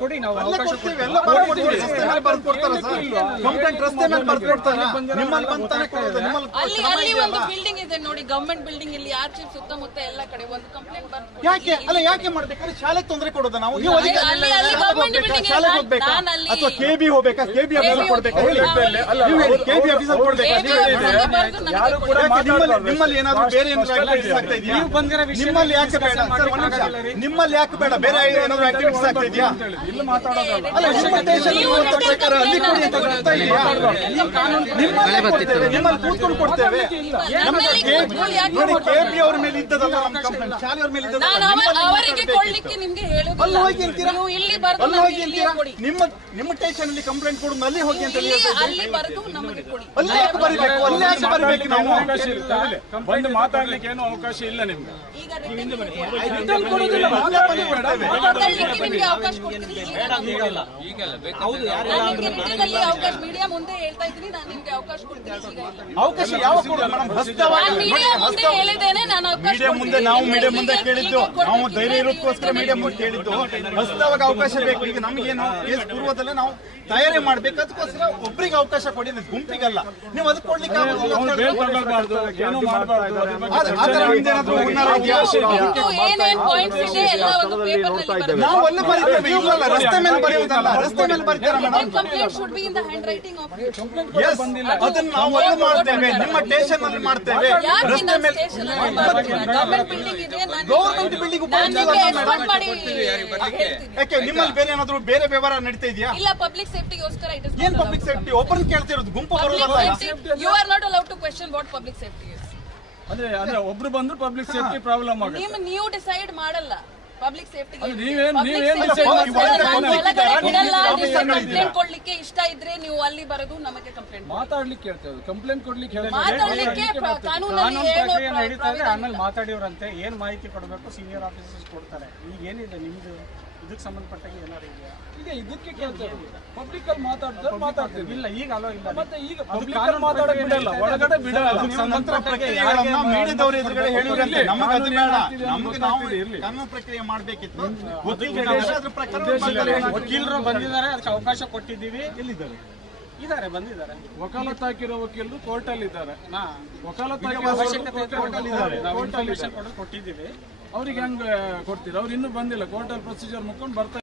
ಕೊಡಿ ನಾವು ಅವಕಾಶ ಕೊಡ್ತೀವಿ, ಎಲ್ಲ ಬರ್ಕೊಡ್ತೀವಿ. ರಸ್ತೆ ಮೇಲೆ ಬರ್ದ್ ಕೊಡ್ತಾರಾ ಸರ್? ಕಂಪ್ಲೇಂಟ್ ರಸ್ತೆ ಮೇಲೆ ಬರ್ದ್ ಕೊಡ್ತಾರಾ? ನಿಮ್ಮಲ್ಲಿ ಬಂದು ತಾನೇ ಕೊಡೋದು, ನಿಮ್ಮಲ್ಲಿ ಅಲ್ಲಿ ಅಲ್ಲಿ ಒಂದು ಬಿಲ್ಡಿಂಗ್ ಇದೆ ನೋಡಿ ಗವರ್ಮೆಂಟ್ ಬಿಲ್ಡಿಂಗ್ ಇಲ್ಲಿ ಆರ್ಚಿ ಸುತ್ತಮುತ್ತ ಎಲ್ಲ ಕಡೆ ಒಂದು ಕಂಪ್ಲೇಂಟ್ ಯಾಕೆ? ಅಲ್ಲ ಯಾಕೆ ಮಾಡ್ಬೇಕಾದ್ರೆ ಶಾಲೆಗೆ ತೊಂದರೆ ಕೊಡೋದ ನಾವು. ನೀವು ಅಲ್ಲಿ- ಅದಕ್ಕೆ ಅಲ್ಲಿ- ಅಲ್ಲಿ ಶಾಲೆಗೆ ಹೋಗ್ಬೇಕಾ? ಶಾಲೆಗೆ ಅಲ್ಲಿ- ಅಥವಾ ಕೆಬಿ ಹೋಗ್ಬೇಕಾ? ಕೆಬಿ ಆಫೀಸರ್ ಕೊಡ್ಬೇಕಾ? ಹೇಳಿ ಕೆಬಿ ಆಫೀಸರ್ ಕೊಡ್ಬೇಕಾ? ಅಲ್ಲಿ ಯಾರು ಕೂಡ ನಿಮ್ಮಲ್ಲಿ ನಿಮ್ಮಲ್ಲಿ ಏನಾದ್ರು ಬೇರೆ ಏನಾದರೂ ಆಕ್ಟಿವಿಟೀಸ್ ಆಗ್ತಾ ಇದೆಯಾ? ನೀವು ಬಂದಿರೋ ವಿಷಯ ನಿಮ್ಮಲ್ಲಿ ಯಾಕೆ ಬೇಡ? ಸರ್. ನಿಮ್ಮಲ್ಲಿ ಯಾಕೆ ಬೇಡ? ಬೇರೆ ಏನಾದ್ರು ಆಕ್ಟಿವಿಟೀಸ್ ಆಗ್ತಾ ಇದೆಯಾ? ಇಲ್ಲಿ ಮಾತಾಡೋದಲ್ಲ. ನಿಮ್ಮಲ್ಲಿ ಕೂತ್ಕೊಂಡು ಕೊಡ್ತೇವೆ. ನೋಡಿ ಕೆಬಿ ಅವ್ರ ಮೇಲೆ ಇದ್ದದಲ್ಲ ನಮ್ಮ ಕಂಪ್ಲೇಂಟ್ ಶಾಲೆಯವ್ರ ಮೇಲೆ ಇದ್ದದಲ್ಲ. ನಾನು ಅವರಿಗೆ ಮಾತಾಡ್ಬೇಕು. ಕೊಡ್ಲಿಕ್ಕೆ ನಿಮ್ಗೆ ಅಲ್ಲಿ ಹೋಗಿ ಅಂತೀರಾ? ನೀವು ಇಲ್ಲಿ ಬರ್ದು ಅಲ್ಲಿ ಹೋಗಿ ಅಂತೀರಾ? ನಿಮ್ಮ ನಿಮ್ಮ ಸ್ಟೇಷನ್ ಅಲ್ಲಿ ಕಂಪ್ಲೇಂಟ್ ಕೊಡು ಅಲ್ಲಿ ಹೋಗಿ ಅಂತ. ಅಲ್ಲಿ ಬರೆದು ನಮಗೆ ಕೊಡಿ. ಅಲ್ಲಿ ಯಾಕೆ ಬರಿಬೇಕು? ಅಲ್ಲಿ ಯಾಕೆ ಬರಿಬೇಕು ನಾವು? ಬಂದು ಮಾತಾಡ್ಲಿಕ್ಕೆ ಏನು ಅವಕಾಶ ಇಲ್ಲ ನಿಮ್ಗೆ? ಕೊಡೋದಿಲ್ಲ ಅವಕಾಶ ಕೊಡ್ತೇವೆ. ಅವಕಾಶ ಯಾವ ಮೀಡಿಯಾ ಮುಂದೆ ಹೇಳ್ತಾ ಇದ್ದೀನಿ ನಾನು ನಿಮ್ಗೆ ಅವಕಾಶ ಕೊಡ್ತೀನಿ ಈಗ ಅವಕಾಶ ಯಾವಾಗ ಕೊಡೋದು ಮೇಡಮ್? ಹಸ್ತವಾಗಿ ನಾನು ಮೀಡಿಯಾ ಮುಂದೆ ಹೇಳಿದ್ದೇನೆ ನಾನು ಅವಕಾಶ ಮೀಡಿಯಾ ಮುಂದೆ ನಾವು ಮೀಡಿಯಾ ಮುಂದೆ ಕೇಳಿದ್ದು ನಾವು ಧೈರ್ಯ ಇರೋದಕ್ಕೋಸ್ಕರ ಮೀಡಿಯಾ ಮುಂದೆ ಕೇಳಿದ್ದು ಹಸ್ತವಾಗ ಅವಕಾಶ ಬೇಕು. ಈಗ ನಮಗೇನು? ಕೇಸ್ ಪೂರ್ವದಲ್ಲೇ ನಾವು ತಯಾರಿ ಮಾಡ್ಬೇಕು. ಅದಕ್ಕೋಸ್ಕರ ಒಬ್ರಿಗೆ ಅವಕಾಶ ಕೊಡಿ ಗುಂಪಿಗಲ್ಲ. ನೀವು ಅದಕ್ಕೆ ಕೊಡ್ಲಿಕ್ಕೆ ಏನು ನಾವು ಅಲ್ಲೇ ಬರೀತೇವೆ. ರಸ್ತೆ ಮೇಲೆ ಬರೆಯುವುದಲ್ಲ ರಸ್ತೆ ಮೇಲೆ ಬರೀತಾರ madam complaint should be in the handwriting of us ಅದನ್ನ ನಾವು ಮಾಡ್ತೇವೆ. ನಿಮ್ಮ ಸ್ಟೇಷನ್ ಅಲ್ಲಿ ಮಾಡ್ತೇವೆ. ಯಾಕೆ ರಸ್ತೆ ಮೇಲೆ ಸ್ಟೇಷನ್ ಅಲ್ಲಿ ಬರ್ತೀನಿ ಗವರ್ಮೆಂಟ್ ಬಿಲ್ಡಿಂಗ್ ಇದೆ ನಾನು ಗೌರ್ಮೆಂಟ್ ಬಿಲ್ಡಿಂಗ್ ನಾನು ನಿಮ್ಗೆ ಎಕ್ಸ್ಪೋರ್ಟ್ ಮಾಡಿ ಹೇಳ್ತೀನಿ ಯಾಕೆ ನಿಮ್ಮಲ್ಲಿ ಬೇರೆ ಏನಾದ್ರು ಬೇರೆ ವ್ಯವಹಾರ ನಡೀತಾ ಇದೆಯಾ? ಇಲ್ಲ ಪಬ್ಲಿಕ್ ಸೇಫ್ಟಿಗೋಸ್ಕರ ಇಟ್ ಇಸ್ ಏನ್ ಪಬ್ಲಿಕ್ ಸೇಫ್ಟಿ ಒಬ್ಬರನ್ನ ಕೇಳ್ತಿರೋದು ಗುಂಪು ಬರೋದಲ್ಲ? Safety you are not allowed to question what public safety is ಅಂದ್ರೆ ಅಂದ್ರೆ ಒಬ್ರು ಬಂದ್ರು ಪಬ್ಲಿಕ್ ಸೇಫ್ಟಿ ಪ್ರಾಬ್ಲಮ್ ಆಗುತ್ತೆ. ನಿಮ್ ನೀವು ಡಿಸೈಡ್ ಮಾಡಲ್ಲ. ಪಬ್ಲಿಕ್ ಕಂಪ್ಲೇಂಟ್ ಕೊಡ್ಲಿಕ್ಕೆ ಇಷ್ಟ ಇದ್ರೆ ನೀವು ಅಲ್ಲಿ ಬರೋದು ನಮಗೆ ಕಂಪ್ಲೇಂಟ್ ಮಾತಾಡ್ಲಿಕ್ಕೆ ಹೇಳ್ತೇವೆ ಕಂಪ್ಲೇಂಟ್ ಕೊಡ್ಲಿಕ್ಕೆ ಆಮೇಲೆ ಮಾತಾಡಿವ್ರಂತೆ ಏನ್ ಮಾಹಿತಿ ಕೊಡಬೇಕು? ಸೀನಿಯರ್ ಆಫೀಸರ್ಸ್ ಕೊಡ್ತಾರೆ. ಈಗ ಏನಿದೆ ನಿಮ್ದು? ಇದಕ್ಕೆ ಸಂಬಂಧಪಟ್ಟಾಗ ಏನಾದ್ರು ಇದೆಯಾ? ಈಗ ಇದಕ್ಕೆ ಪಬ್ಲಿಕ್ ಅಲ್ಲಿ ಮಾತಾಡ್ತಾರೆ ಮಾತಾಡ್ತೀವಿ. ಇಲ್ಲ ಈಗ ಅಲೋ ಇಲ್ಲ. ಮತ್ತೆ ಈಗ ಪಬ್ಲಿಕ್ ಅಲ್ಲಿ ಮಾತಾಡಕ್ಕೆ ಬಿಡಲ್ಲ. ಒಳಗಡೆ ಬಿಡಲ್ಲ. ನೀವು ನಂತರ ಪ್ರಕ್ರಿಯೆಗಳನ್ನ ಮೀಡಿಯಾದವ್ರ ಎದುರುಗಡೆ ಹೇಳಿದ್ರಂತೆ ನಮಗೆ ಅದು ಬೇಡ. ನಮಗೆ ನಾವು ಕಾನೂನು ಪ್ರಕ್ರಿಯೆ ಮಾಡ್ಬೇಕಿತ್ತು. ವಕೀಲರು ಬಂದಿದ್ದಾರೆ ಅದಕ್ಕೆ ಅವಕಾಶ ಕೊಟ್ಟಿದ್ದೀವಿ. ಎಲ್ಲಿದ್ದಾರೆ? ಇದ್ದಾರೆ ಬಂದಿದ್ದಾರೆ. ವಕಾಲತ್ ಹಾಕಿರೋ ವಕೀಲರು ಕೋರ್ಟ್ ಅಲ್ಲಿ ಇದ್ದಾರೆ. ನಾ ವಕಾಲತ್ ಕೊಟ್ಟಿದ್ದೀವಿ. ಅವ್ರಿಗೆ ಹೆಂಗ್ ಕೊಡ್ತೀರಾ? ಅವ್ರು ಇನ್ನೂ ಬಂದಿಲ್ಲ. ಕೋರ್ಟ್ ಅಲ್ಲಿ ಪ್ರೊಸೀಜರ್ ಮುಕ್ಕೊಂಡು ಬರ್ತಾರೆ